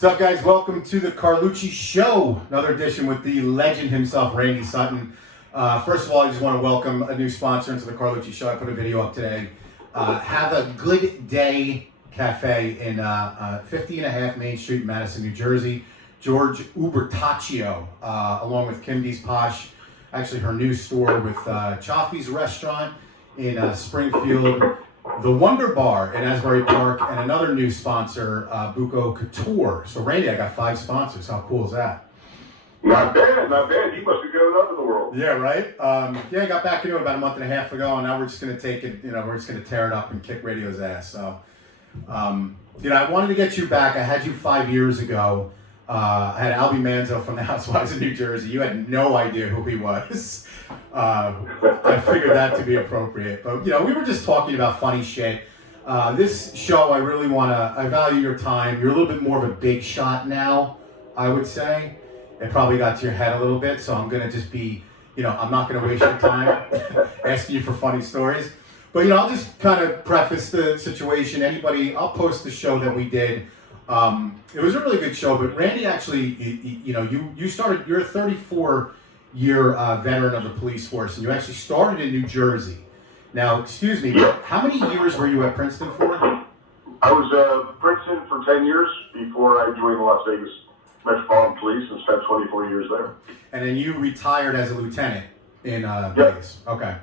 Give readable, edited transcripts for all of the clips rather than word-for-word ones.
What's up, guys? Welcome to the Carlucci Show. Another edition with the legend himself, Randy Sutton. First of all, I just want to welcome a new sponsor into the Carlucci Show. I put a video up today. Have a Good Day Cafe in 50.5 Main Street, Madison, New Jersey. George Ubertaccio, along with Kim D's Posh. Actually, her new store with Chaffee's Restaurant in Springfield. The Wonder Bar in Asbury Park, and another new sponsor, Buco Couture. So, Randy, I got 5 sponsors. How cool is that? Not bad, not bad. You must be going up in the world. Yeah, right? I got back into it about a month and a half ago, and now we're just going to take it, we're just going to tear it up and kick radio's ass. So, I wanted to get you back. I had you 5 years ago. I had Albie Manzo from the Housewives of New Jersey. You had no idea who he was. I figured that to be appropriate. But, we were just talking about funny shit. This show, I value your time. You're a little bit more of a big shot now, I would say. It probably got to your head a little bit, so I'm going to just be, I'm not going to waste your time asking you for funny stories. But, I'll just kind of preface the situation. I'll post the show that we did. It was a really good show, but Randy actually, you're a 34-year veteran of the police force, and you actually started in New Jersey. Now, excuse me, but how many years were you at Princeton for? I was at Princeton for 10 years before I joined the Las Vegas Metropolitan Police and spent 24 years there. And then you retired as a lieutenant in Vegas. Okay.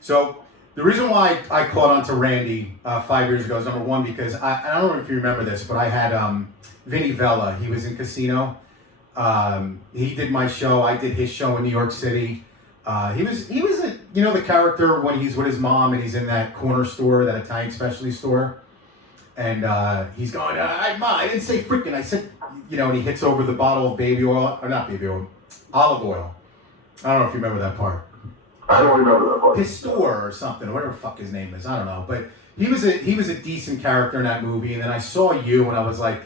So the reason why I caught on to Randy 5 years ago is, number one, because I don't know if you remember this, but I had Vinny Vella. He was in Casino. He did my show. I did his show in New York City. He was the character when he's with his mom and he's in that corner store, that Italian specialty store. And he's going, Mom, I didn't say freaking. I said, and he hits over the bottle of baby oil, or not baby oil, olive oil. I don't know if you remember that part. I don't remember that part. Pistor or something, or whatever the fuck his name is. I don't know. But he was a decent character in that movie. And then I saw you and I was like,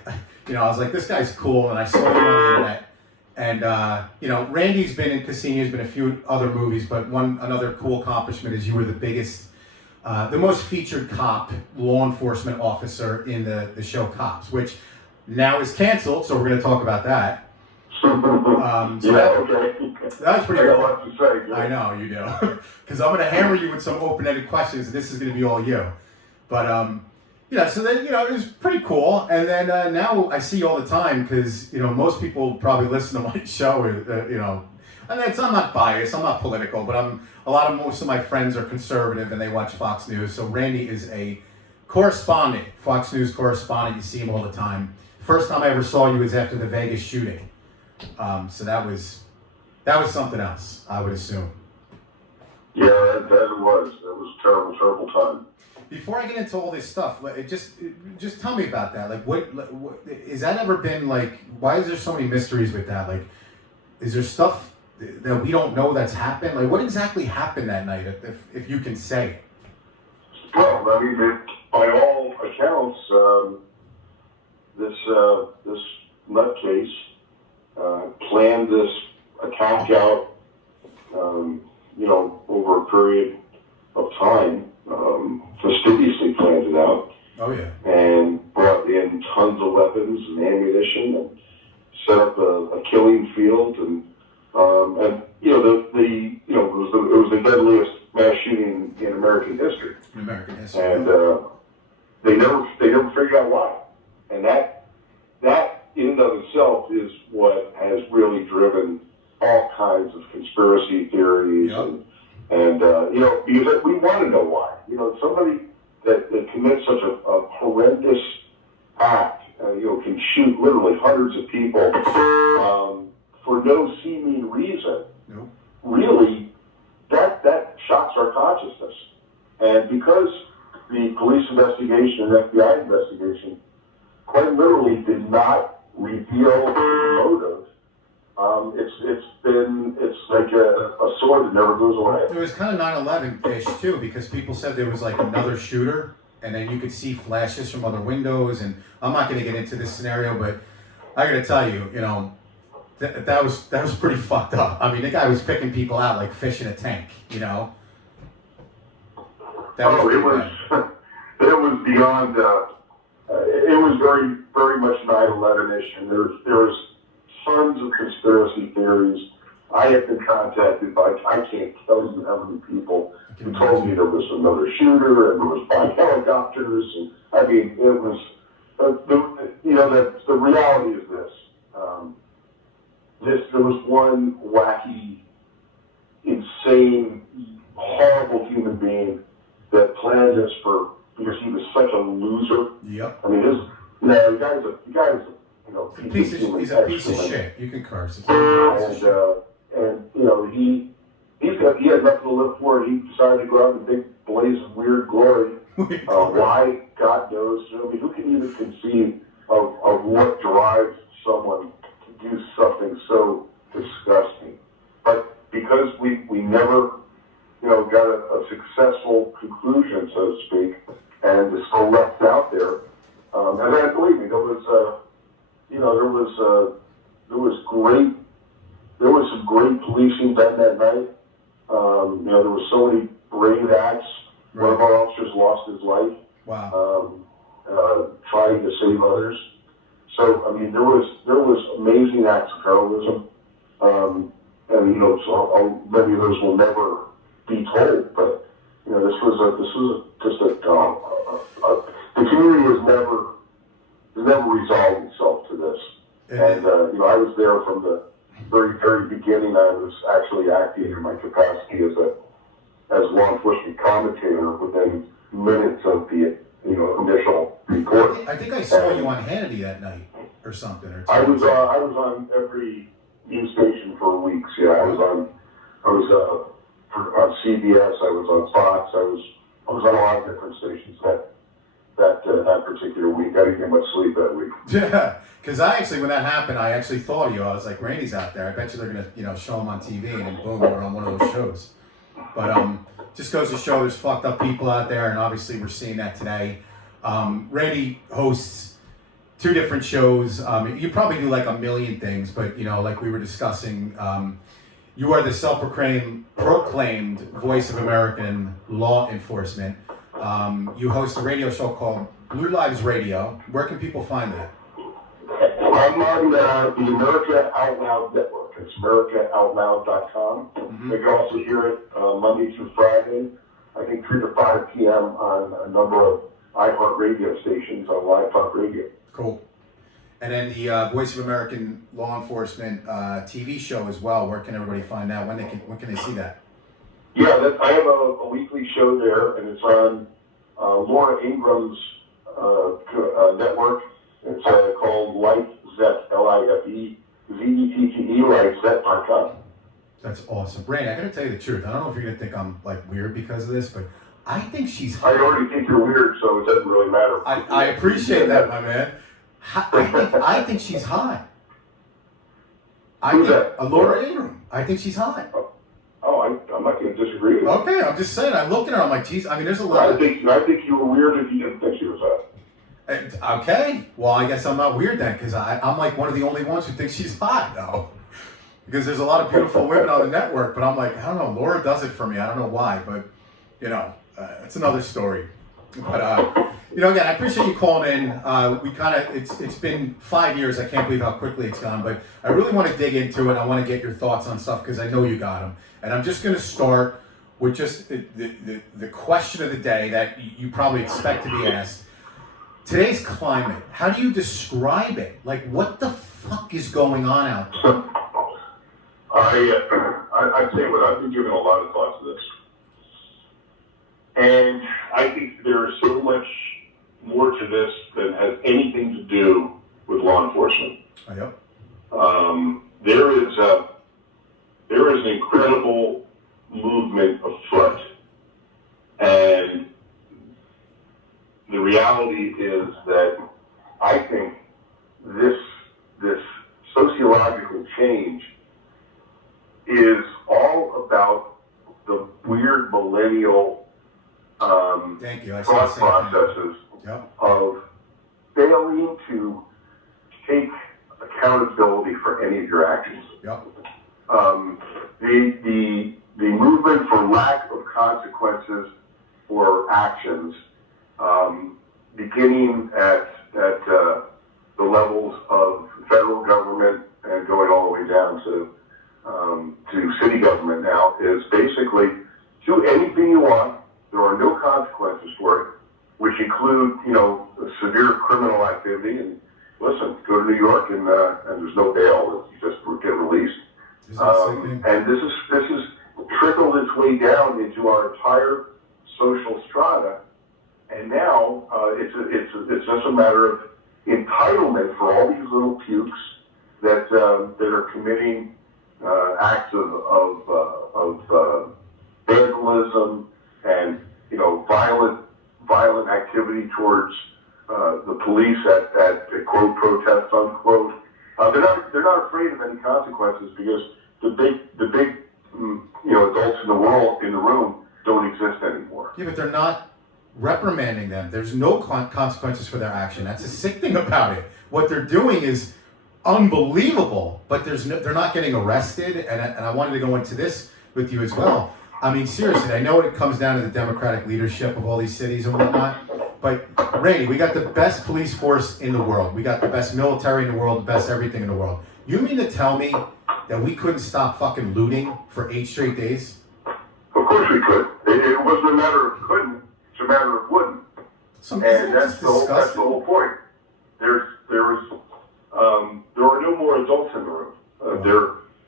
this guy's cool. And I saw you on the internet. And, Randy's been in Casino, he's been in a few other movies, but another cool accomplishment is you were the biggest, the most featured cop, law enforcement officer in the show Cops, which now is canceled, so we're going to talk about that. Okay. That was pretty cool. cool. I got a lot to say. I know, you do. Because I'm going to hammer you with some open-ended questions, and this is going to be all you. But, so then, it was pretty cool. And then now I see you all the time because, most people probably listen to my show, and I'm not biased, I'm not political, but most of my friends are conservative and they watch Fox News. So Randy is a correspondent, Fox News correspondent. You see him all the time. First time I ever saw you was after the Vegas shooting. So that was something else, I would assume. Yeah, that was. It was a terrible, terrible time. Before I get into all this stuff, just tell me about that. Like, what has that ever been like? Why is there so many mysteries with that? Like, is there stuff that we don't know that's happened? Like, what exactly happened that night, if you can say? Well, I mean, by all accounts, this nutcase planned this attack out, over a period of time. Fastidiously planned it out. Oh yeah. And brought in tons of weapons and ammunition and set up a killing field and it was the deadliest mass shooting in American history. And they never figured out why. And that in and of itself is what has really driven all kinds of conspiracy theories. Yep. And because we want to know why. Somebody that commits such a horrendous act, can shoot literally hundreds of people for no seeming reason. Nope. Really, that shocks our consciousness. And because the police investigation and FBI investigation quite literally did not reveal the motive, it's like a sword that never goes away. It was kind of 9/11-ish too, because people said there was like another shooter, and then you could see flashes from other windows. And I'm not going to get into this scenario, but I got to tell you, that was pretty fucked up. I mean, the guy was picking people out like fish in a tank. That was it was beyond. It was very, very much 9/11ish, and there's tons of conspiracy theories. I have been contacted by, I can't tell you how many people who told me there was another shooter and there was 5 helicopters. And I mean, it was, the reality is this. There was one wacky, insane, horrible human being that planned this because he was such a loser. Yep. I mean, the guy's he's a piece of shit. You can curse. And he had nothing to live for. He decided to go out in a big blaze of weird glory. Why? God knows. I mean, who can even conceive of what drives someone to do something so disgusting? But because we never, got a successful conclusion, so to speak, and it's still left out there. And then, believe me, there was some great policing done that night. There were so many brave acts. Right. One of our officers lost his life. Wow. Trying to save others. So I mean, there was amazing acts of heroism, and so many of those will never be told. But this was just the community has never resolved itself to this. And I was there from the very, very beginning. I was actually acting in my capacity as law enforcement commentator within minutes of the initial report. I think I saw you on Hannity that night or something. I was on every news station for weeks. Yeah, I was on CBS. I was on Fox. I was on a lot of different stations that particular week. I didn't get much sleep that week. Yeah, because when that happened, I actually thought of you. I was like, Randy's out there. I bet you they're gonna, show him on TV, and then boom, we're on one of those shows. But just goes to show there's fucked up people out there, and obviously we're seeing that today. Randy hosts 2 different shows. You probably do like a million things, but like we were discussing, you are the self-proclaimed voice of American law enforcement. You host a radio show called Blue Lives Radio. Where can people find that? I'm on the America Out Loud Network. It's AmericaOutloud.com. Mm-hmm. They can also hear it Monday through Friday, I think 3 to 5 p.m. on a number of iHeartRadio stations on Live Talk Radio. Cool. And then the Voice of American Law Enforcement TV show as well. Where can everybody find that? When can they see that? Yeah, I have a weekly show there, and it's on Laura Ingram's network. It's called LifeZette, LIFEZETTE, LifeZette.com. That's awesome. Brandon, I gotta tell you the truth. I don't know if you're gonna think I'm like weird because of this, but I think she's hot. I already think you're weird, so it doesn't really matter. I appreciate that, my man. I think she's hot. Who's that? Laura Ingram. I think she's hot. Oh, I'm not going to disagree with you. Okay, I'm just saying. I looked at her. I'm like, geez. I mean, there's a lot. I think you were weird if you didn't think she was hot. Okay. Well, I guess I'm not weird then, because I'm like one of the only ones who thinks she's hot, though. Because there's a lot of beautiful women on the network, but I'm like, I don't know. Laura does it for me. I don't know why, but it's another story. But again, I appreciate you calling in. It's been 5 years. I can't believe how quickly it's gone, but I really want to dig into it. I want to get your thoughts on stuff because I know you got them. And I'm just going to start with just the question of the day that you probably expect to be asked. Today's climate, how do you describe it? Like, what the fuck is going on out there? I tell you what, I've been giving a lot of thought to this. And I think there is so much more to this than has anything to do with law enforcement. Oh, yep. There is an incredible movement afoot, and the reality is that I think this sociological change is all about the weird millennial thought processes of failing to take accountability for any of your actions. Yep. The movement for lack of consequences for actions, beginning at the levels of federal government and going all the way down to city government now is basically do anything you want. There are no consequences for it, which include, severe criminal activity. And listen, go to New York and there's no bail. You just get released. And this is trickled its way down into our entire social strata. And now it's just a matter of entitlement for all these little pukes that are committing acts of vandalism and violent activity towards the police at quote protests unquote. They're not afraid of any consequences because the big adults in the room don't exist anymore. Yeah, but they're not reprimanding them. There's no consequences for their action. That's the sick thing about it. What they're doing is unbelievable, but they're not getting arrested. And I wanted to go into this with you as well. I mean, seriously, I know it comes down to the Democratic leadership of all these cities and whatnot, but Randy, we got the best police force in the world. We got the best military in the world, the best everything in the world. You mean to tell me that we couldn't stop fucking looting for 8 straight days? Of course we could. It wasn't a matter of couldn't, it's a matter of wouldn't. And that's the whole point. There are no more adults in the room.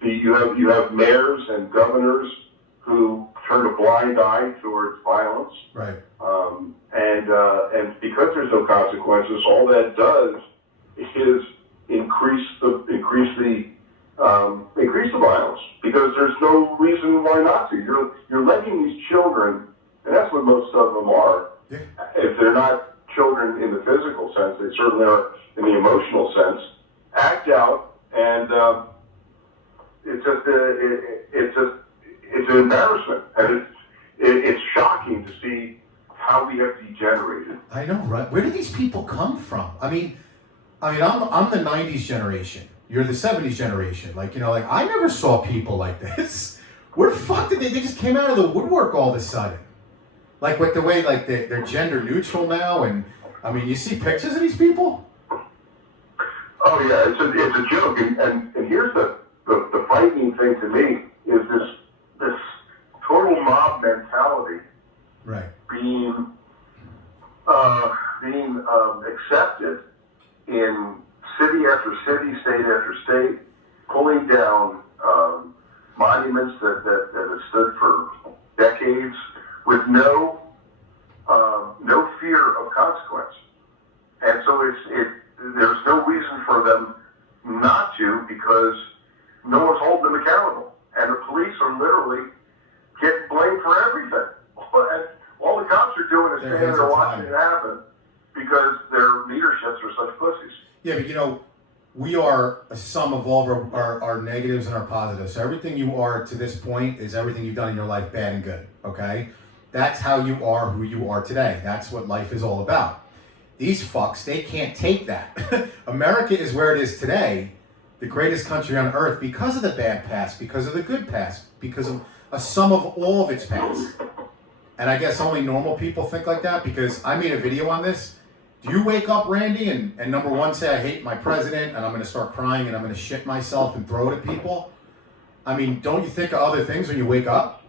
You have mayors and governors who turn a blind eye towards violence. Right. And because there's no consequences, all that does is increase the violence because there's no reason why not to. You're letting these children, and that's what most of them are. Yeah. If they're not children in the physical sense, they certainly are in the emotional sense. Act out, and it's an embarrassment, and it's shocking to see how we have degenerated. I know, right? Where do these people come from? I mean, I'm the '90s generation. You're the '70s generation. I never saw people like this. Where the fuck did they just came out of the woodwork all of a sudden? With the way they're gender neutral now, and I mean, you see pictures of these people. Oh yeah, it's a joke, and here's the frightening thing to me is this total mob mentality, right, being accepted in city after city, state after state, pulling down monuments that have stood for decades with no fear of consequence, and so there's no reason for them not to, because no one's holding them accountable. And the police are literally getting blamed for everything. And all the cops are doing is standing there watching it happen because their leaderships are such pussies. Yeah, but we are a sum of all of our negatives and our positives. So everything you are to this point is everything you've done in your life, bad and good, okay? That's how you are who you are today. That's what life is all about. These fucks, they can't take that. America is where it is today, the greatest country on earth, because of the bad past, because of the good past, because of a sum of all of its past. And I guess only normal people think like that, because I made a video on this. Do you wake up, Randy, and number one say, I hate my president, and I'm going to start crying, and I'm going to shit myself and throw it at people? I mean, don't you think of other things when you wake up?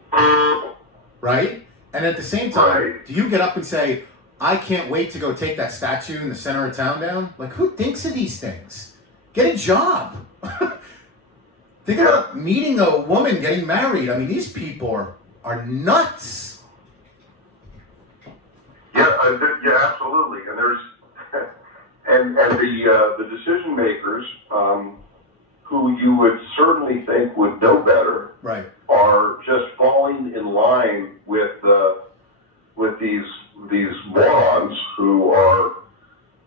Right? And at the same time, do you get up and say, I can't wait to go take that statue in the center of town down? Who thinks of these things? Get a job. Think about meeting a woman, getting married. I mean, these people are nuts. Yeah, absolutely. And there's and the decision makers who you would certainly think would know better, right, are just falling in line with these morons who are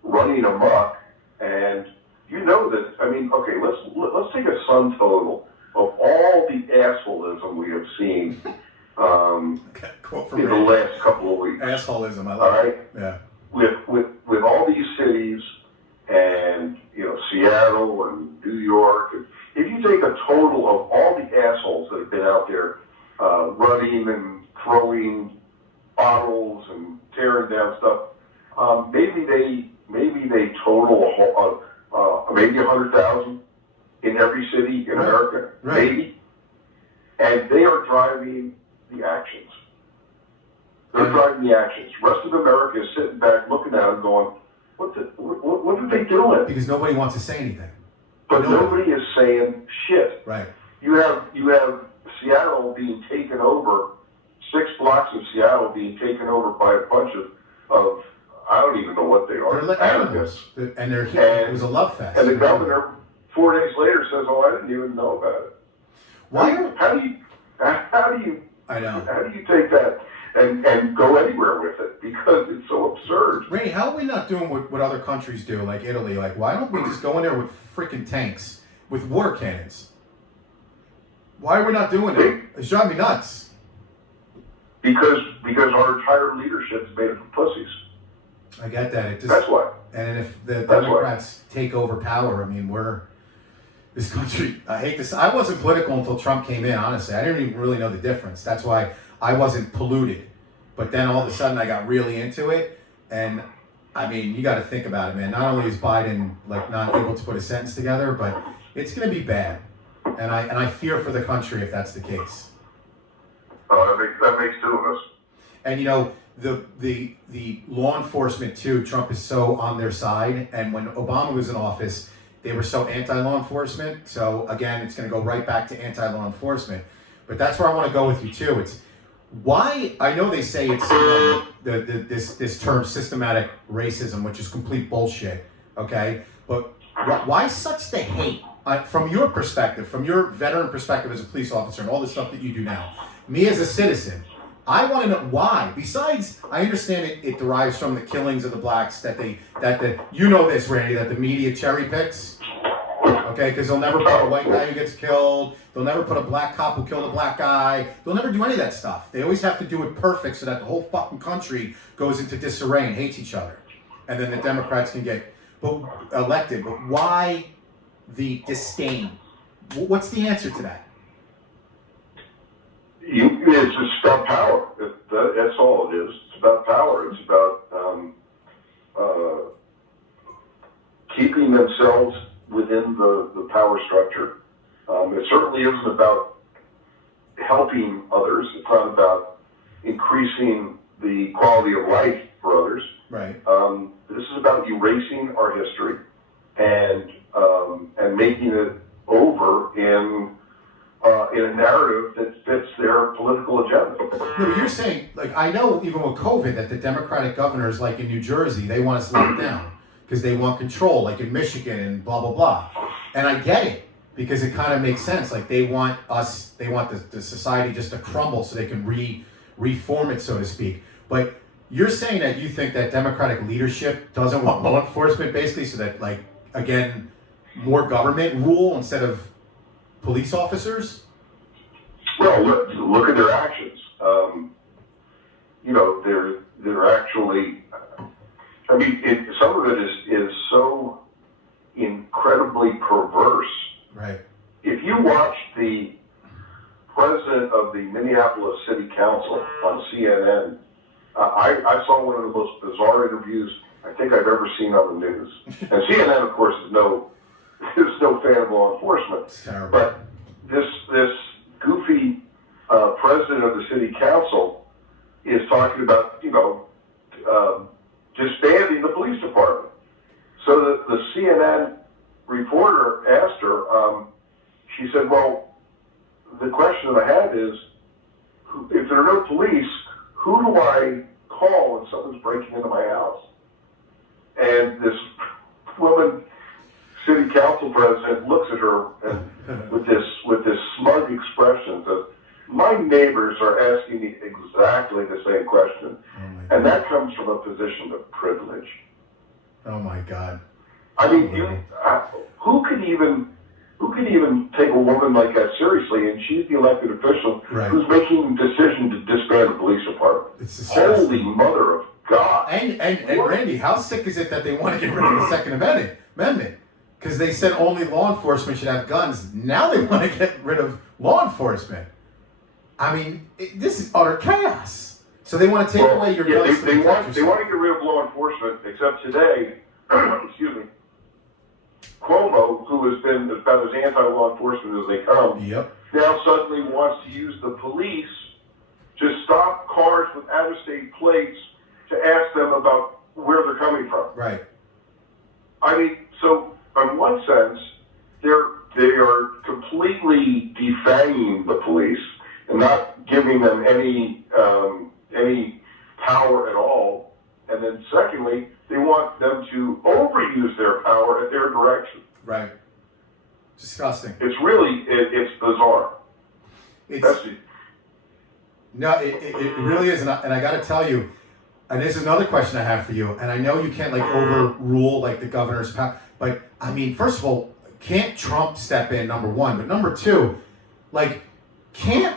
running amok. And that, I mean, okay, let's take a sum total of all the assholism we have seen in the last couple of weeks. Assholism, I like it. Yeah. With all these cities and Seattle and New York, and if you take a total of all the assholes that have been out there running and throwing bottles and tearing down stuff, maybe they total in every city in Right. America, Right. maybe, and they are driving the actions. They're driving the actions. The rest of America is sitting back looking at them going, what are they doing? Because nobody wants to say anything. But nobody is saying shit. Right. You have Seattle being taken over, 6 blocks of Seattle being taken over by a bunch of I don't even know what they are. They're like animals. And they're here. It was a love fest. And the governor, 4 days later, says, "Oh, I didn't even know about it." How do you I know. How do you take that and go anywhere with it? Because it's so absurd. Randy, how are we not doing what other countries do, like Italy? Like, why don't we just go in there with freaking tanks, with water cannons? Why are we not doing it? It's driving me nuts. Because our entire leadership is made up of pussies. I get that. That's why. And if the Democrats take over power, I mean, this country, I hate this. I wasn't political until Trump came in, honestly. I didn't even really know the difference. That's why I wasn't polluted. But then all of a sudden I got really into it. And I mean, you got to think about it, man. Not only is Biden like not able to put a sentence together, but it's going to be bad. And I fear for the country if that's the case. Oh, that makes 2 of us. And you know, the law enforcement too, Trump is so on their side. And when Obama was in office, they were so anti-law enforcement. So again, it's going to go right back to anti-law enforcement. But that's where I want to go with you too. It's why I know they say it's this term systematic racism, which is complete bullshit. Okay, but why such the hate from your perspective, from your veteran perspective as a police officer, and all the stuff that you do now? Me as a citizen, I want to know why. Besides, I understand it derives from the killings of the blacks you know this, Randy, that the media cherry picks. Okay, because they'll never put a white guy who gets killed. They'll never put a black cop who killed a black guy. They'll never do any of that stuff. They always have to do it perfect so that the whole fucking country goes into disarray and hates each other. And then the Democrats can get elected. But why the disdain? What's the answer to that? It's just about power. That's all it is. It's about power. It's about keeping themselves within the power structure. It certainly isn't about helping others. It's not about increasing the quality of life for others. Right. This is about erasing our history and making it over in a narrative that fits their political agenda. No, but you're saying, like, I know even with COVID that the Democratic governors, like in New Jersey, they want us locked down because they want control, like in Michigan and blah, blah, blah. And I get it because it kind of makes sense. Like they want the society just to crumble so they can reform it, so to speak. But you're saying that you think that Democratic leadership doesn't want law enforcement, basically, so that, like, again, more government rule instead of police officers? Well, look at their actions. They're actually. I mean, some of it is so incredibly perverse. Right. If you watch the president of the Minneapolis City Council on CNN, I saw one of the most bizarre interviews I think I've ever seen on the news. And CNN, of course, is no fan of law enforcement. It's terrible. But this goofy president of the city council is talking about, disbanding the police department. So the CNN reporter asked her, she said, well, the question that I have is, if there are no police, who do I call when someone's breaking into my house? And this woman, city council president, looks at her and with this smug expression that my neighbors are asking me exactly the same question, and that comes from a position of privilege. Oh my God! I mean, who could even take a woman like that seriously? And she's the elected official who's making the decision to disband the police department. Holy mother of God! And Randy, how sick is it that they want to get rid of the Second Amendment? Because they said only law enforcement should have guns. Now they want to get rid of law enforcement. I mean, this is utter chaos. So they want to take away your guns. They want to get rid of law enforcement, except today, excuse me, Cuomo, who has been about as anti-law enforcement as they come, Yep. now suddenly wants to use the police to stop cars with out-of-state plates to ask them about where they're coming from. Right. I mean, so in one sense, they are completely defanging the police and not giving them any power at all. And then secondly, they want them to overuse their power at their direction. Right. Disgusting. It's really, it's bizarre. No, it really is. And I got to tell you, and this is another question I have for you, and I know you can't like overrule like the governor's power, but I mean, first of all, can't Trump step in, number one, but number two, like, can't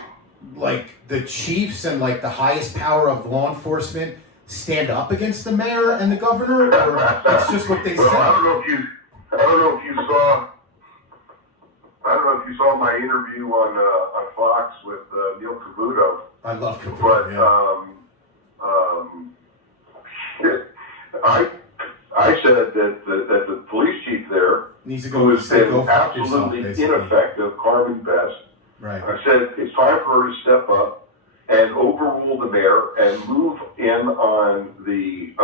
like the chiefs and like the highest power of law enforcement stand up against the mayor and the governor, or it's just what they say? I don't know if you saw my interview on Fox with Neil Cavuto. I love Cavuto. But I said that the police chief there, needs to who has been absolutely yourself, ineffective, Carmen Best. Right. I said it's time for her to step up and overrule the mayor and move in on the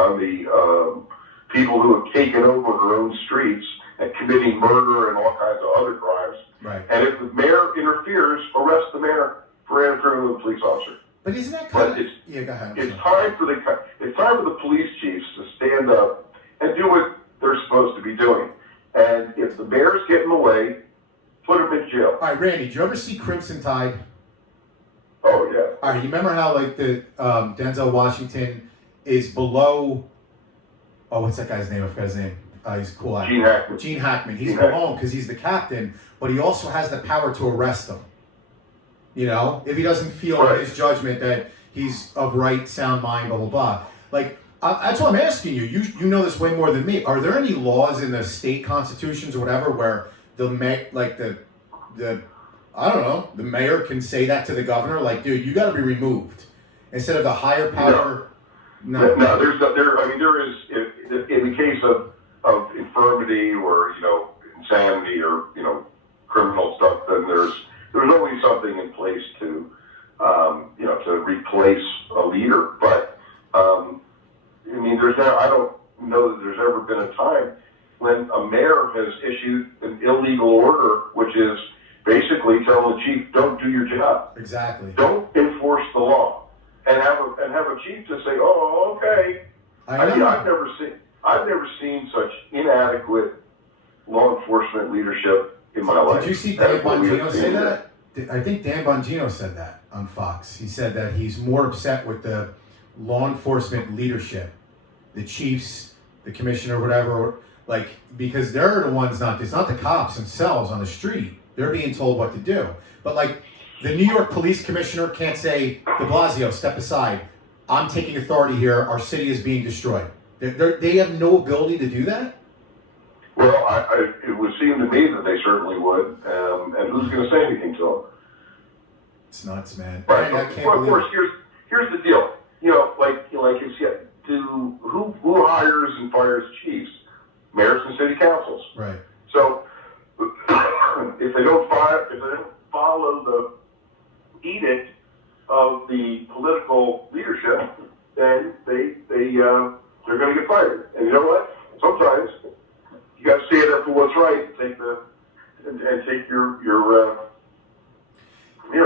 people who have taken over her own streets and committing murder and all kinds of other crimes. Right. And if the mayor interferes, arrest the mayor for interfering with a police officer. But isn't that kind of... Yeah, go ahead. It's time for the police chiefs to stand up and do what they're supposed to be doing. And if the mayor's getting in the way, put him in jail. All right, Randy, did you ever see Crimson Tide? Oh, yeah. All right, you remember how like the Denzel Washington is below... Oh, what's that guy's name? I forgot his name. He's a cool actor. Gene Hackman. He's below because he's the captain, but he also has the power to arrest him. You know, if he doesn't feel in his judgment that he's of right, sound mind, blah, blah, blah. Like, that's what I'm asking you. You know this way more than me. Are there any laws in the state constitutions or whatever where the I don't know, the mayor can say that to the governor? Like, dude, you got to be removed. Instead of the higher power... No, there is, in the case of infirmity or, insanity or, criminal stuff, then there's always something in place to, to replace a leader. But, I don't know that there's ever been a time when a mayor has issued an illegal order, which is basically telling the chief, don't do your job. Exactly. Don't enforce the law. And have a chief to say, oh, okay. I've never seen such inadequate law enforcement leadership in my life. Did you see Dan Bongino say that? I think Dan Bongino said that on Fox. He said that he's more upset with the law enforcement leadership, the chiefs, the commissioner, whatever, like, because they're the ones it's not the cops themselves on the street. They're being told what to do. But like, the New York police commissioner can't say, de Blasio, step aside. I'm taking authority here. Our city is being destroyed. They have no ability to do that? Well, it would seem to me that they certainly would. And who's going to say anything to them? It's nuts, man. Right. Of course, here's the deal. Like you said, who hires and fires chiefs? Mayors and city councils. Right. So if they don't follow the edict of the political leadership, then they're going to get fired. And you know what? Sometimes you got to stand up for what's right. Take your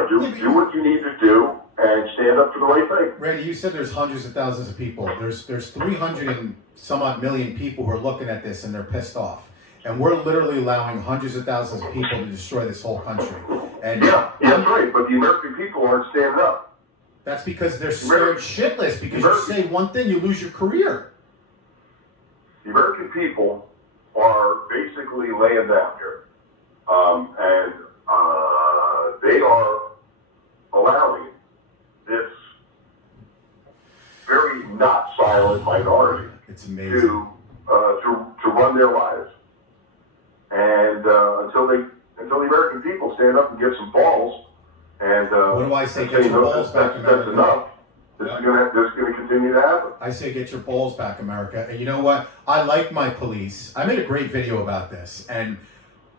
do what you need to do and stand up for the right thing. Randy, you said there's hundreds of thousands of people. There's 300 and some odd million people who are looking at this and they're pissed off. And we're literally allowing hundreds of thousands of people to destroy this whole country. And that's right. But the American people aren't standing up. That's because they're scared shitless. Because you say one thing, you lose your career. The American people are basically laying down here, and they are allowing this very not silent minority to run their lives. And until the American people stand up and get some balls, and what do I say? Get your balls back, that's enough. This is going to continue to happen. I say get your balls back, America. And you know what? I like my police. I made a great video about this, and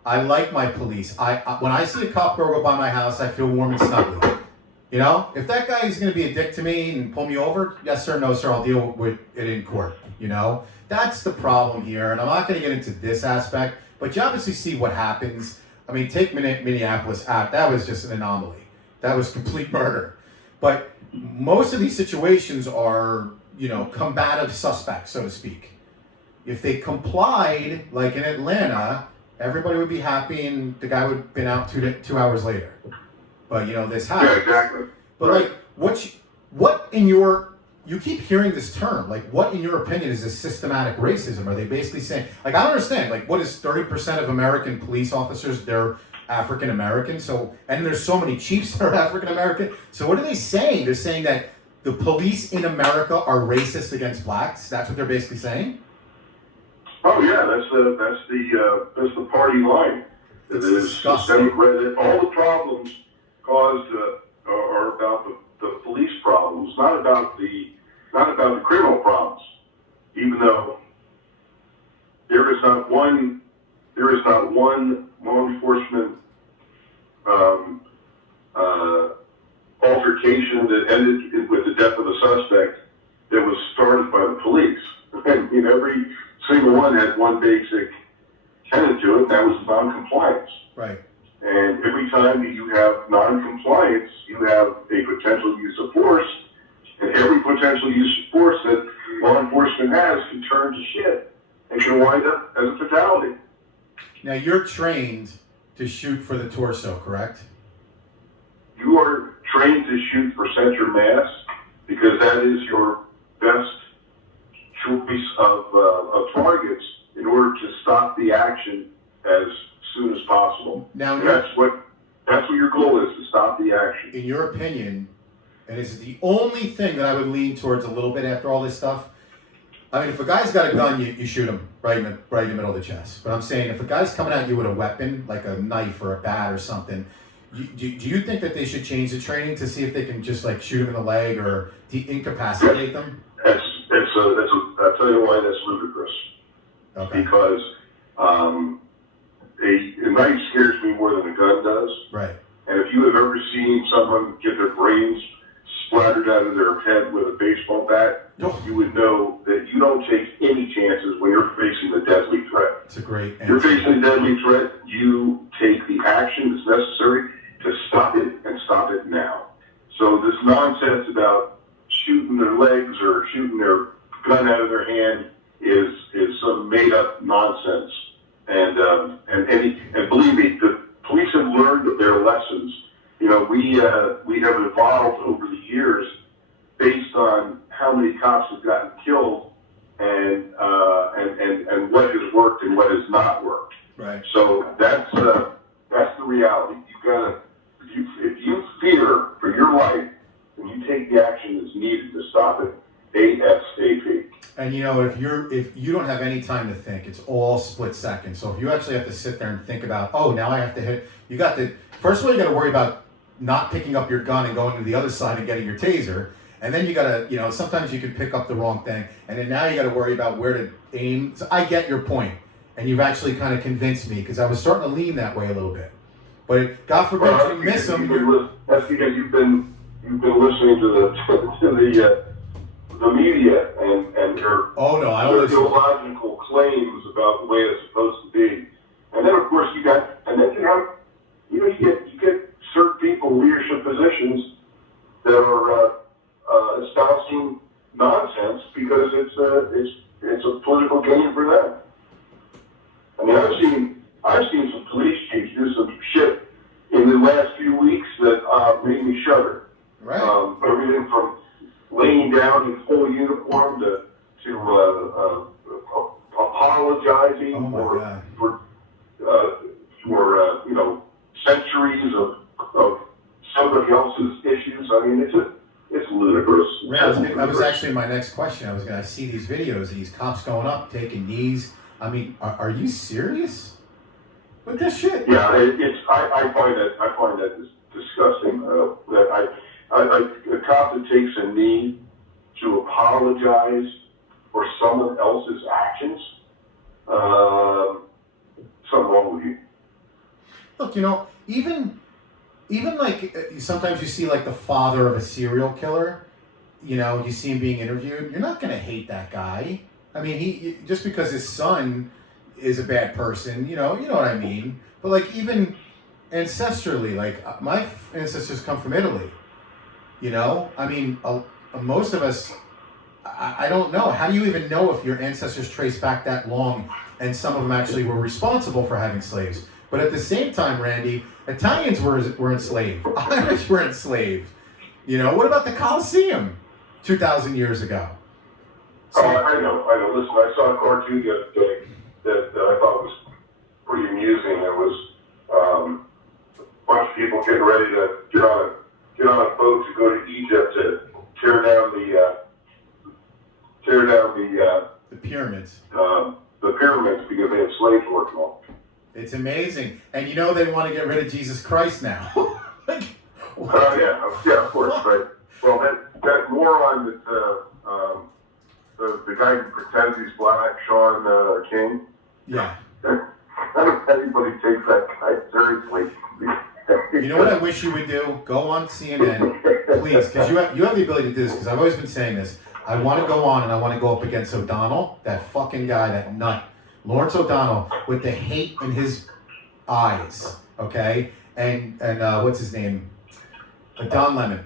I like my police. When I see a cop car go by my house, I feel warm and snuggly. You know, if that guy is going to be a dick to me and pull me over, yes sir, no sir, I'll deal with it in court. You know, that's the problem here. And I'm not going to get into this aspect, but you obviously see what happens. I mean, take Minneapolis out. That was just an anomaly. That was complete murder. But most of these situations are, you know, combative suspects, so to speak. If they complied, like in Atlanta, everybody would be happy and the guy would have been out 2 hours later. But, you know, this happens. Yeah, exactly. But, right. like, what in your, you keep hearing this term, like, what in your opinion is this systematic racism? Are they basically saying, like, I don't understand, like, what is 30% of American police officers, they're African American, so, and there's so many chiefs that are African American, so what are they saying? They're saying that the police in America are racist against blacks? That's what they're basically saying? Oh yeah, that's the party line. It's it is disgusting. All the problems caused are about the police problems, not about the criminal problems. Even though there is not one law enforcement altercation that ended with the death of a suspect that was started by the police. And every single one had one basic tenet to it, and that was non-compliance. Right. And every time that you have non-compliance, you have a potential use of force, and every potential use of force that law enforcement has can turn to shit and can wind up as a fatality. Now, you're trained to shoot for the torso, correct? You are trained to shoot for center mass because that is your best choice of targets in order to stop the action as soon as possible. Now, that's what your goal is, to stop the action. In your opinion, and this is the only thing that I would lean towards a little bit after all this stuff. I mean, if a guy's got a gun, you shoot him right in the middle of the chest. But I'm saying if a guy's coming at you with a weapon, like a knife or a bat or something, do you think that they should change the training to see if they can just like shoot him in the leg or incapacitate them? I'll tell you why that's ludicrous. Okay. Because a knife scares me more than a gun does. Right. And if you have ever seen someone get their brains splattered out of their head with a baseball bat, you would know that you don't take any chances when you're facing a deadly threat. It's a great answer. You're facing a deadly threat, you take the action that's necessary to stop it, and stop it now. So this nonsense about shooting their legs or shooting their gun out of their hand is some made up nonsense. And believe me, the police have learned their lessons. We have evolved over the years based on how many cops have gotten killed and what has worked and what has not worked. Right. So that's the reality. If you fear for your life, then you take the action that's needed to stop it ASAP. And if you don't have any time to think, it's all split second. So if you actually have to sit there and think about, oh, now I have to hit, first of all, you got to worry about not picking up your gun and going to the other side and getting your taser. And then you got to, sometimes you can pick up the wrong thing. And then now you got to worry about where to aim. So I get your point. And you've actually kind of convinced me because I was starting to lean that way a little bit. But God forbid you miss them. That's because you've been listening to the media and their illogical claims about the way it's supposed to be. And then of course you get certain people in leadership positions that are espousing nonsense because it's a political game for them. I mean, I've seen some police chiefs do some shit in the last few weeks that made me shudder. Right. Everything from laying down in full uniform to apologizing for centuries of somebody else's issues. I mean, it's ludicrous. Right. That was actually my next question. I see these videos of these cops going up, taking knees. I mean, are you serious with this shit? Yeah, I find that disgusting. a cop that takes a knee to apologize for someone else's actions, something wrong with you. Look, even like sometimes you see like the father of a serial killer, you see him being interviewed. You're not going to hate that guy. I mean, he just because his son is a bad person, you know what I mean? But like even ancestrally, like my ancestors come from Italy, I mean, most of us, I don't know. How do you even know if your ancestors trace back that long and some of them actually were responsible for having slaves? But at the same time, Randy, Italians were enslaved. Irish were enslaved. What about the Colosseum 2,000 years ago? So, I know. Listen, I saw a cartoon the other day that I thought was pretty amusing. It was a bunch of people getting ready to get on a boat to go to Egypt to tear down the pyramids. The pyramids because they had slaves working on them. It's amazing, and they want to get rid of Jesus Christ now. Yeah, of course, right. Well, that moron that the guy who pretends he's black, Sean King. Yeah. I don't think anybody takes that guy seriously. You know what I wish you would do? Go on CNN, please, because you have the ability to do this. Because I've always been saying this. I want to go on and I want to go up against O'Donnell, that fucking guy, that nut, Lawrence O'Donnell, with the hate in his eyes. Okay, and what's his name? Don Lemon.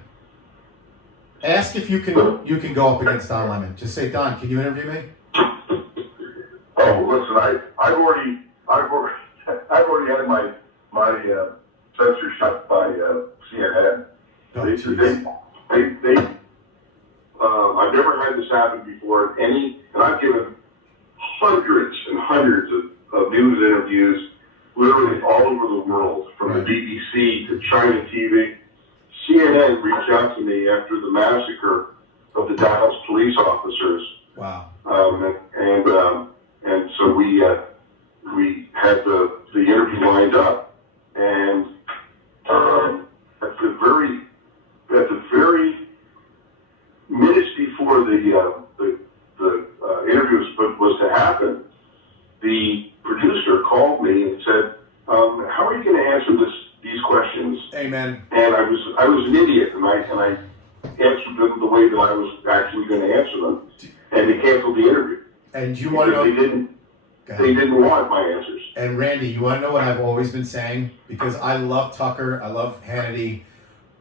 Ask if you can go up against Don Lemon. Just say, Don, can you interview me? Oh, listen, I've already had my censorship by CNN. I've never had this happen before. And I've given hundreds and hundreds of news interviews, literally all over the world, from the BBC to China TV. CNN reached out to me after the massacre of the Dallas police officers. Wow. And so we had the interview lined up, and at the very minutes before the interview was to happen, the producer called me and said, "How are you going to answer these questions?" Amen. And I was an idiot, and I answered them the way that I was actually going to answer them, and they canceled the interview. And you want to know? They didn't want my answers. And Randy, you want to know what I've always been saying? Because I love Tucker, I love Hannity,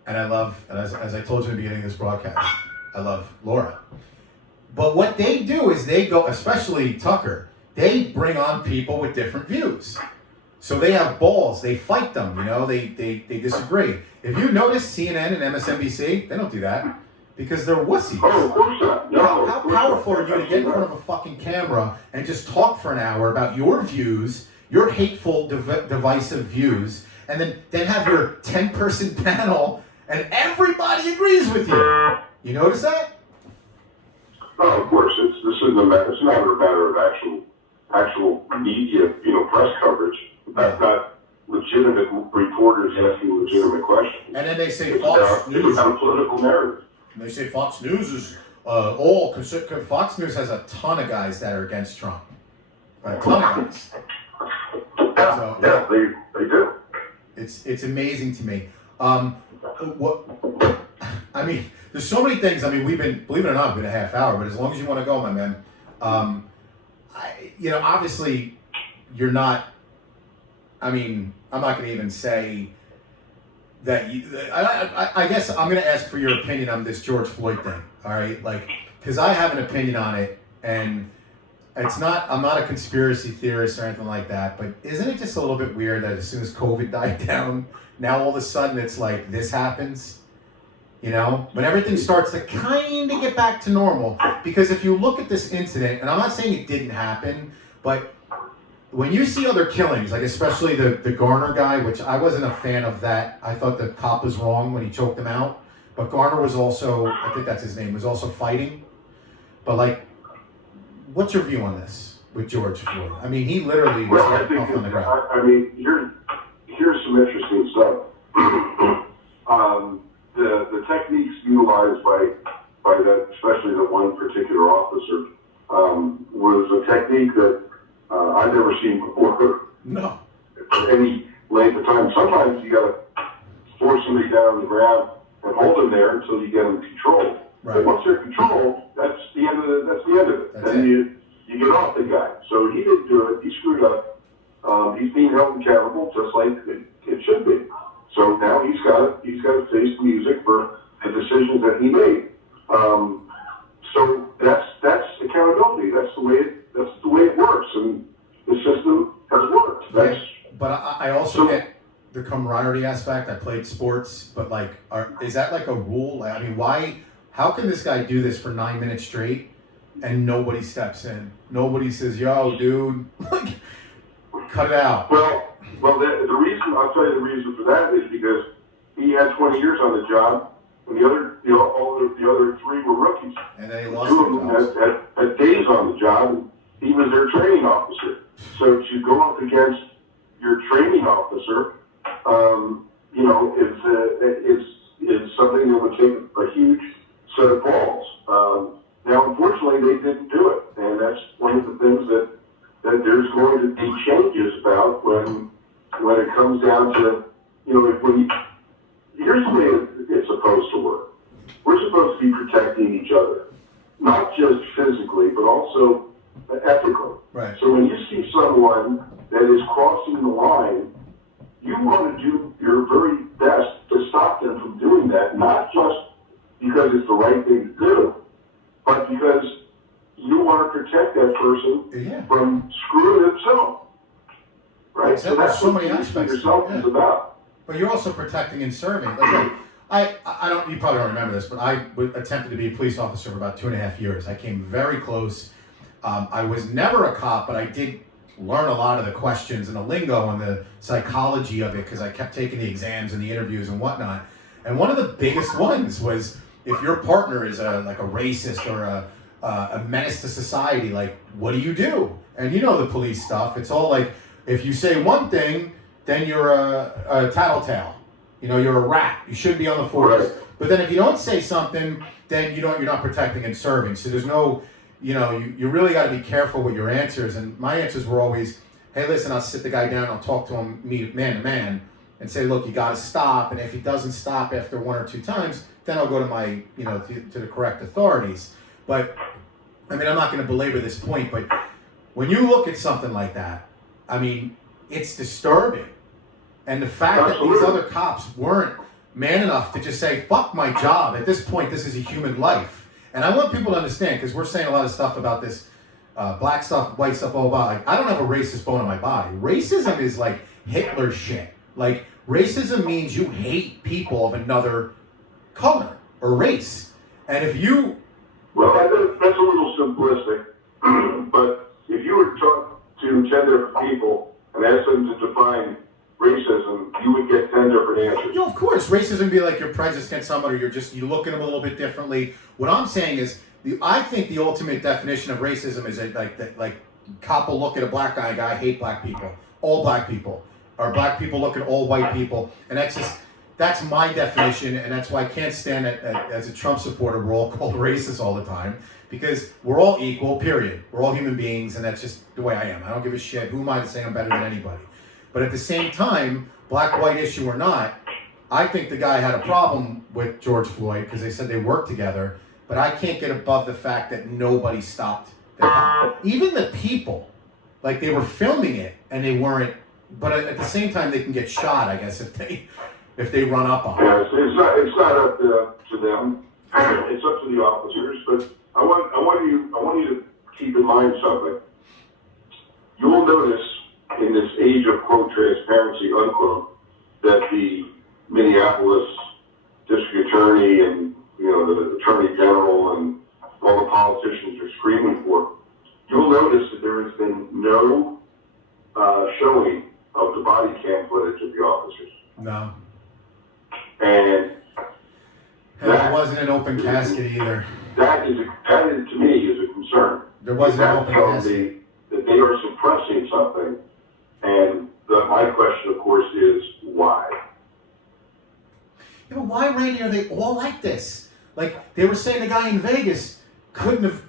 and as I told you in the beginning of this broadcast, I love Laura. But what they do is they go, especially Tucker, they bring on people with different views. So they have balls, they fight them, they disagree. If you notice CNN and MSNBC, they don't do that because they're wussies. Oh, of course not. No, how powerful are you to get in front of a fucking camera and just talk for an hour about your views, your hateful, divisive views, and then have your 10-person panel and everybody agrees with you? You notice that? Oh, of course. It's not a matter of actual media, press coverage. That's not legitimate reporters asking legitimate questions. And then they say It's Fox News. It's about a political narrative. And they say Fox News is all. Fox News has a ton of guys that are against Trump. A ton of guys. Yeah, they do. It's amazing to me. There's so many things. We've been, believe it or not, been a half hour. But as long as you want to go, my man. Obviously, you're not. I'm not going to even say that I guess I'm going to ask for your opinion on this George Floyd thing. All right, because I have an opinion on it, and I'm not a conspiracy theorist or anything like that. But isn't it just a little bit weird that as soon as COVID died down, now all of a sudden it's like this happens? When everything starts to kind of get back to normal. Because if you look at this incident, and I'm not saying it didn't happen, but when you see other killings, like especially the Garner guy, which I wasn't a fan of that. I thought the cop was wrong when he choked him out. But Garner was also, I think that's his name, was also fighting. But what's your view on this with George Floyd? He literally was off on the ground. Here's some interesting stuff. The technique time. Sometimes you got to force somebody down on the ground and hold them there until you get them controlled. Right. But once they're controlled, that's the end of it. Then you get off the guy. So he didn't do it. He screwed up. He's being held accountable, just like it should be. So now he's got to face the music for the decisions that he made. So that's accountability. That's the way it works, and the system has worked. But I also get the camaraderie aspect. I played sports, but is that like a rule? I mean, why? How can this guy do this for 9 minutes straight and nobody steps in? Nobody says, "Yo, dude, cut it out." Well, the reason I'll tell you the reason for that is because he had 20 years on the job, and the other three were rookies. And they lost. Two of them had days on the job, and he was their training officer. So to go up against your training officer, is something that would take a huge set of balls. Now, unfortunately, they didn't do it, and that's one of the things that there's going to be changes about when it comes down to, here's the way it's supposed to work. We're supposed to be protecting each other, not just physically, but also ethically. Right. So when you see someone that is crossing the line, you want to do your very best to stop them from doing that, not just because it's the right thing to do, but because you want to protect that person from screwing himself. Right? So that's so many aspects. Yourself is about. But you're also protecting and serving. I don't. You probably don't remember this, but I attempted to be a police officer for about 2.5 years. I came very close. I was never a cop, but I did learn a lot of the questions and the lingo and the psychology of it because I kept taking the exams and the interviews and whatnot. And one of the biggest ones was if your partner is a racist or a menace to society, what do you do? And the police stuff. It's all like, if you say one thing, then you're a tattletale. You're a rat. You shouldn't be on the force. Right. But then if you don't say something, then you're not protecting and serving. So there's no, you really got to be careful with your answers. And my answers were always, hey, listen, I'll sit the guy down, I'll talk to him, meet man to man, and say, look, you got to stop. And if he doesn't stop after 1 or 2 times, then I'll go to my, to the correct authorities. But I mean, I'm not going to belabor this point, but when you look at something like that, I mean, it's disturbing. And the fact that these other cops weren't man enough to just say, fuck my job. At this point, this is a human life. And I want people to understand, because we're saying a lot of stuff about this black stuff, white stuff, blah, blah, blah. I don't have a racist bone in my body. Racism is like Hitler shit. Racism means you hate people of another color or race. And if you... Well, that's a little simplistic. But if you were to talk to 10 different people and ask them to define racism, you would get 10 different answers. Of course. Racism would be like you're prejudiced against someone, or you look at them a little bit differently. What I'm saying is, I think the ultimate definition of racism is like cop will look at a black guy and go, I hate black people. All black people. Or black people look at all white people. And that's my definition, and that's why I can't stand it as a Trump supporter. We're all called racist all the time, because we're all equal, period. We're all human beings, and that's just the way I am. I don't give a shit. Who am I to say I'm better than anybody? But at the same time, black-white issue or not, I think the guy had a problem with George Floyd because they said they worked together, but I can't get above the fact that nobody stopped the cop. Even the people, they were filming it and they weren't, but at the same time they can get shot, I guess, if they run up on it. Yeah, it's not up to them. It's up to the officers, but I want you to keep in mind something. You will notice in this age of, quote, transparency, unquote, that the Minneapolis district attorney and, the attorney general and all the politicians are screaming for, you'll notice that there has been no showing of the body cam footage of the officers. No. And it wasn't an open casket either. That is to me, is a concern. There wasn't an open casket. That they are suppressing something. And my question, of course, is why? Yeah, but why, Randy, are they all like this? They were saying the guy in Vegas couldn't have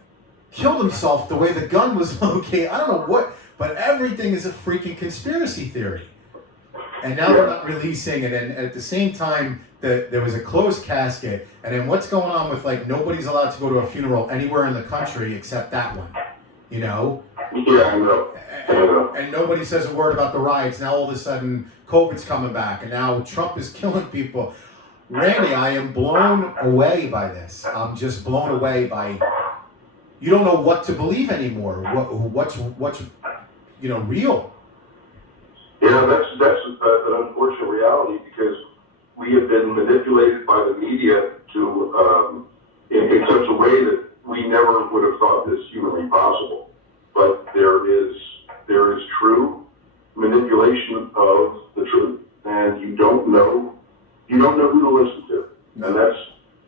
killed himself the way the gun was located. I don't know what, but everything is a freaking conspiracy theory. And now they're not releasing, and then at the same time, there was a closed casket, and then what's going on with, like, nobody's allowed to go to a funeral anywhere in the country except that one, you know? Yeah, I know. And nobody says a word about the riots. Now all of a sudden, COVID's coming back, and now Trump is killing people. Randy, I am blown away by this. I'm just blown away by, you don't know what to believe anymore. What's real. Yeah, that's an unfortunate reality, because we have been manipulated by the media to in such a way that we never would have thought this humanly possible. But there is true manipulation of the truth, and you don't know who to listen to. No. And that's,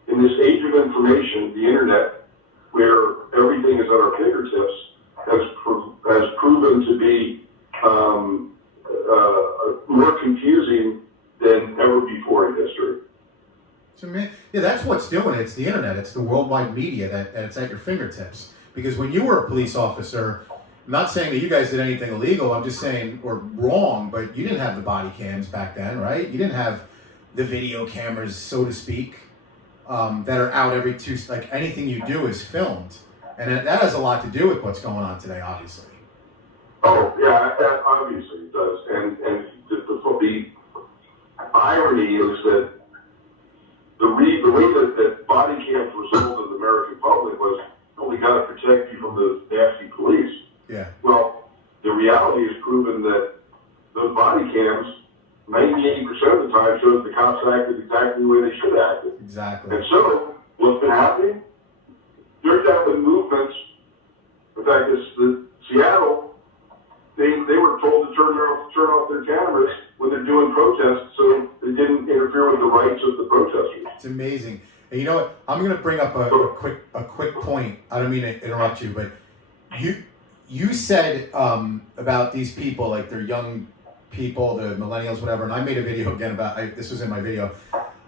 in this age of information, the internet, where everything is at our fingertips, has proven to be more confusing than ever before in history. So, yeah, that's what's doing it. It's the internet. It's the worldwide media that it's at your fingertips. Because when you were a police officer, I'm not saying that you guys did anything illegal. I'm just saying, or wrong, but you didn't have the body cams back then, right? You didn't have the video cameras, so to speak, that are out every like anything you do is filmed. And that has a lot to do with what's going on today, obviously. Oh, yeah, that obviously it does. And the irony is that the way that body cams were sold to the American public was, oh, we got to protect you from the nasty police. Yeah. Well, the reality is proven that those body cams, 98% of the time, shows the cops acted exactly the way they should have acted. Exactly. And so, what's been happening? There have been movements. In fact, Seattle, they were told to turn off their cameras when they're doing protests, so they didn't interfere with the rights of the protesters. It's amazing. And you know what? I'm going to bring up a quick point. I don't mean to interrupt you, but you said about these people, like they're young people, the millennials, whatever. And I made a video again about this was in my video.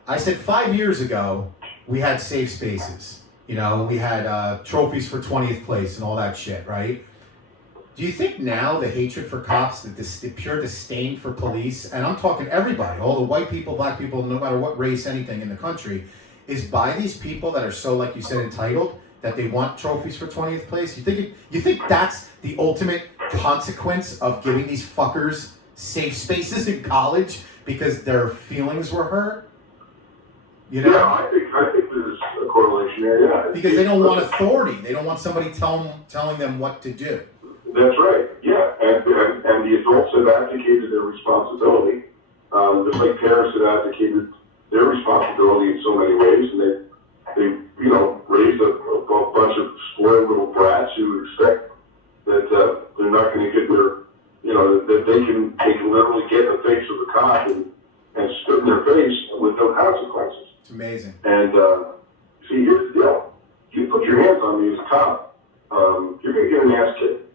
I said 5 years ago we had safe spaces. You know, we had trophies for 20th place and all that shit, right? Do you think now the hatred for cops, the pure disdain for police, and I'm talking everybody, all the white people, black people, no matter what race, anything in the country, is by these people that are so, like you said, entitled, that they want trophies for 20th place? You think that's the ultimate consequence of giving these fuckers safe spaces in college because their feelings were hurt? You know? Yeah, I think there's a correlation there, yeah. Because they don't want authority. They don't want somebody telling them what to do. That's right, yeah. And the adults have abdicated their responsibility, just like parents have abdicated their responsibility in so many ways, and they raised a bunch of spoiled little brats who expect that they're not going to get their, that they can literally get in the face of the cop and spit in their face with no consequences. It's amazing. And see, here's the deal: you put your hands on me as a cop, you're going to get an ass kicked.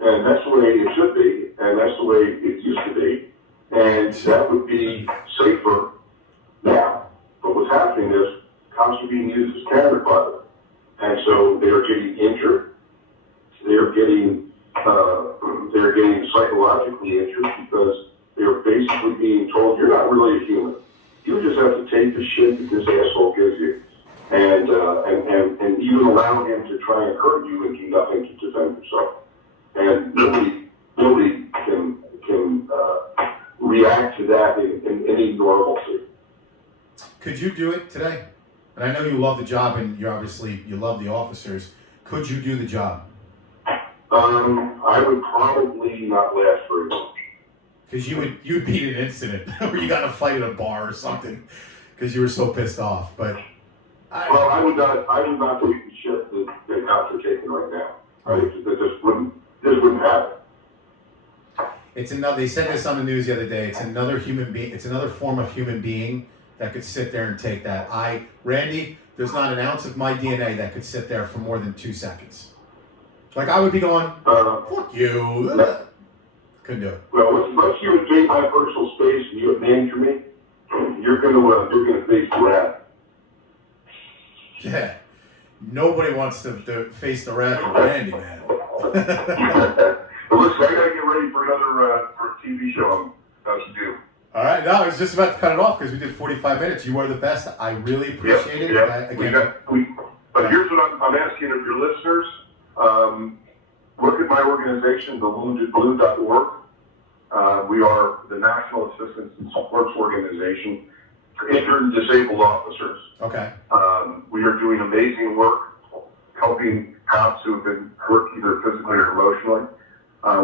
And that's the way it should be, and that's the way it used to be. And that would be safer now. But what's happening is cops are being used as cannon fodder. And so they are getting injured. They are getting psychologically injured because they are basically being told, you're not really a human. You just have to take the shit that this asshole gives you. And even allow him to try and hurt you and do nothing to defend himself. And nobody can react to that in any normalcy. Could you do it today? And I know you love the job, and you love the officers. Could you do the job? I would probably not last very long. Because you'd be in an incident where you got in a fight at a bar or something because you were so pissed off. But I would not take the shit that cops are taking right now. Right. This wouldn't happen. It's another. They said this on the news the other day. It's another human being. It's another form of human being that could sit there and take that. Randy, there's not an ounce of my DNA that could sit there for more than 2 seconds. Like I would be going, fuck you. Couldn't do it. Well, once you invade my personal space and you have named me, you're gonna face the wrath. Yeah. Nobody wants to face the wrath of Randy, man. Well, listen, I gotta get ready for another for a TV show I'm about to do. All right, no, I was just about to cut it off because we did 45 minutes. You are the best. I really appreciate it. But here's what I'm asking of your listeners. Look at my organization, thewoundedblue.org. We are the National Assistance and Supports Organization for injured and disabled officers. Okay. We are doing amazing work helping cops who have been hurt either physically or emotionally.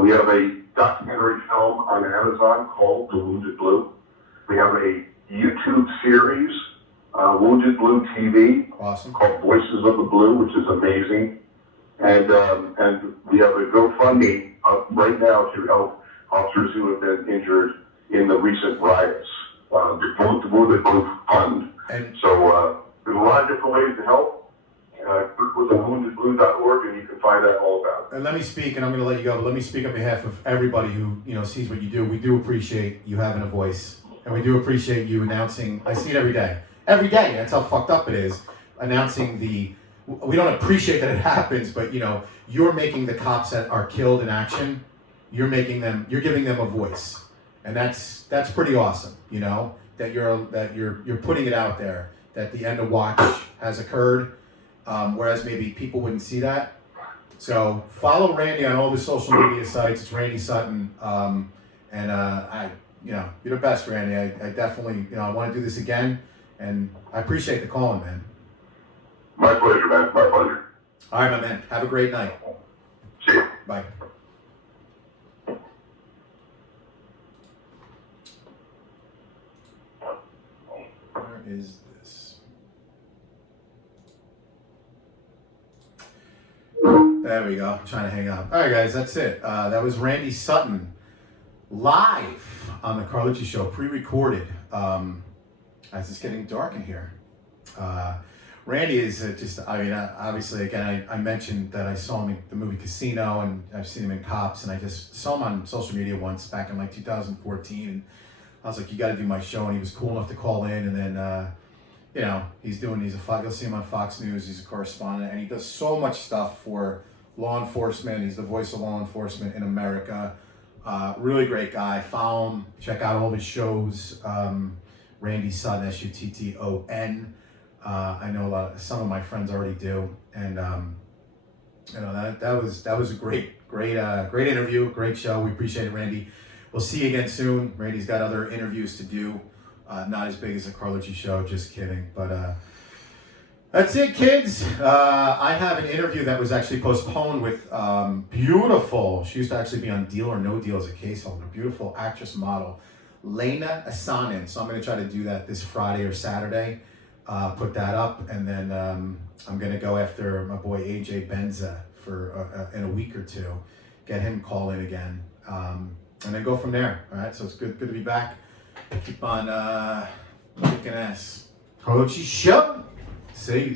We have a documentary film on Amazon called The Wounded Blue. We have a YouTube series, Wounded Blue TV, awesome, called Voices of the Blue, which is amazing. And we have a GoFundMe up right now to help officers who have been injured in the recent riots. The Wounded Blue Fund. And so there's a lot of different ways to help. Click with thewoundedblue.org and you can find out all about it. And let me speak, and I'm going to let you go, but let me speak on behalf of everybody who sees what you do. We do appreciate you having a voice, and we do appreciate you announcing. I see it every day. Every day. That's how fucked up it is. Announcing we don't appreciate that it happens, but you're making the cops that are killed in action. You're giving them a voice, and that's pretty awesome. That you're putting it out there that the end of watch has occurred. Whereas maybe people wouldn't see that. So follow Randy on all the social media sites. It's Randy Sutton. You're the best, Randy. I definitely, I want to do this again, and I appreciate the calling, man. My pleasure, man. My pleasure. All right, my man. Have a great night. See you. Bye. Where is this? There we go. I'm trying to hang up. All right, guys, that's it. That was Randy Sutton live on the Carlucci Show, pre-recorded. As it's getting dark in here. Randy is obviously, again, I mentioned that I saw him in the movie Casino, and I've seen him in Cops, and I just saw him on social media once back in 2014, and I was like, you got to do my show, and he was cool enough to call in, and then, you'll see him on Fox News, he's a correspondent, and he does so much stuff for law enforcement. He's the voice of law enforcement in America. Really great guy. Follow him, check out all his shows. Randy Sutton, Sutton. I know some of my friends already do, and that was a great interview, great show. We appreciate it, Randy. We'll see you again soon. Randy's got other interviews to do, not as big as the Carlucci Show. Just kidding, but that's it, kids. I have an interview that was actually postponed with beautiful. She used to actually be on Deal or No Deal as a case holder. Beautiful actress model, Lena Asanin. So I'm going to try to do that this Friday or Saturday. Put that up, and then I'm gonna go after my boy AJ Benza for in a week or two, get him call in again, and then go from there. All right, so it's good to be back. Keep on kicking ass. Carlucci Show. See you.